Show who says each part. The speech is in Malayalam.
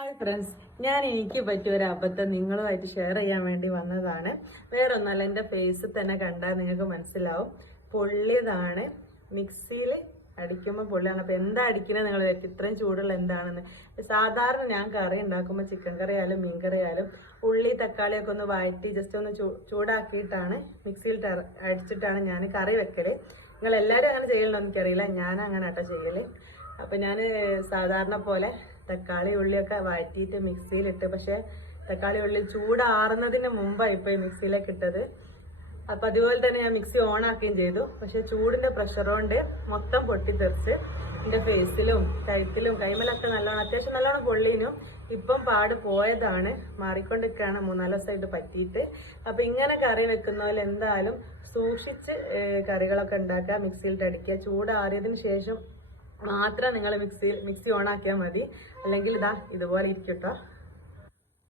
Speaker 1: ഹായ് ഫ്രണ്ട്സ് ഞാൻ എനിക്ക് പറ്റിയ ഒരു അബദ്ധം നിങ്ങളുമായിട്ട് ഷെയർ ചെയ്യാൻ വേണ്ടി വന്നതാണ്. വേറൊന്നല്ല എന്റെ ഫേസ് തന്നെ കണ്ടാൽ നിങ്ങൾക്ക് മനസ്സിലാവും. പൊള്ളിയതാണ്. മിക്സിയിൽ അടിക്കുമ്പോൾ പൊള്ളിയാണ്. അപ്പോൾ എന്താ അടിക്കുന്നത് നിങ്ങൾ ഇത്രയും ചൂടുള്ള എന്താണെന്ന്. സാധാരണ ഞാൻ കറി ഉണ്ടാക്കുമ്പോൾ ചിക്കൻ കറി ആയാലും മീൻ കറി ആയാലും ഉള്ളി തക്കാളിയൊക്കെ ഒന്ന് വഴറ്റി ജസ്റ്റ് ഒന്ന് ചൂടാക്കിയിട്ടാണ് മിക്സിയിൽ അടിച്ചിട്ടാണ് ഞാൻ കറി വെക്കൽ. നിങ്ങൾ എല്ലാവരും അങ്ങനെ ചെയ്യണമെന്ന് എനിക്കറിയില്ല. ഞാൻ അങ്ങനെ ആട്ടോ ചെയ്യൽ. അപ്പം ഞാൻ സാധാരണ പോലെ തക്കാളി ഉള്ളിയൊക്കെ വഴറ്റിയിട്ട് മിക്സിയിലിട്ട് പക്ഷെ തക്കാളി ഉള്ളി ചൂടാറുന്നതിന് മുമ്പാണ് ഇപ്പോൾ ഈ മിക്സിയിലേക്ക് ഇട്ടത്. അപ്പം അതുപോലെ തന്നെ ഞാൻ മിക്സി ഓൺ ആക്കുകയും ചെയ്തു. പക്ഷെ ചൂടിന്റെ പ്രഷർ കൊണ്ട് മൊത്തം പൊട്ടിത്തെറിച്ച് എന്റെ ഫേസിലും കഴുത്തിലും കൈമലൊക്കെ നല്ലോണം അത്യാവശ്യം നല്ലോണം പൊള്ളീനും. ഇപ്പം പാട് പോയതാണ്. മാറിക്കൊണ്ടിരിക്കുകയാണ്. മൂന്നാൽ ദിവസമായിട്ട് പറ്റിയിട്ട്. അപ്പം ഇങ്ങനെ കറി വെക്കുന്നതിൽ എന്തായാലും സൂക്ഷിച്ച് കറികളൊക്കെ ഉണ്ടാക്കുക മിക്സിയിലിട്ട് അടിക്കുക. ചൂടാറിയതിന് ശേഷം മാത്രം നിങ്ങൾ മിക്സിയിൽ മിക്സി ഓൺ ആക്കിയാൽ മതി. അല്ലെങ്കിൽ ഇതാ ഇതുപോലെ ഇരിക്കട്ടോ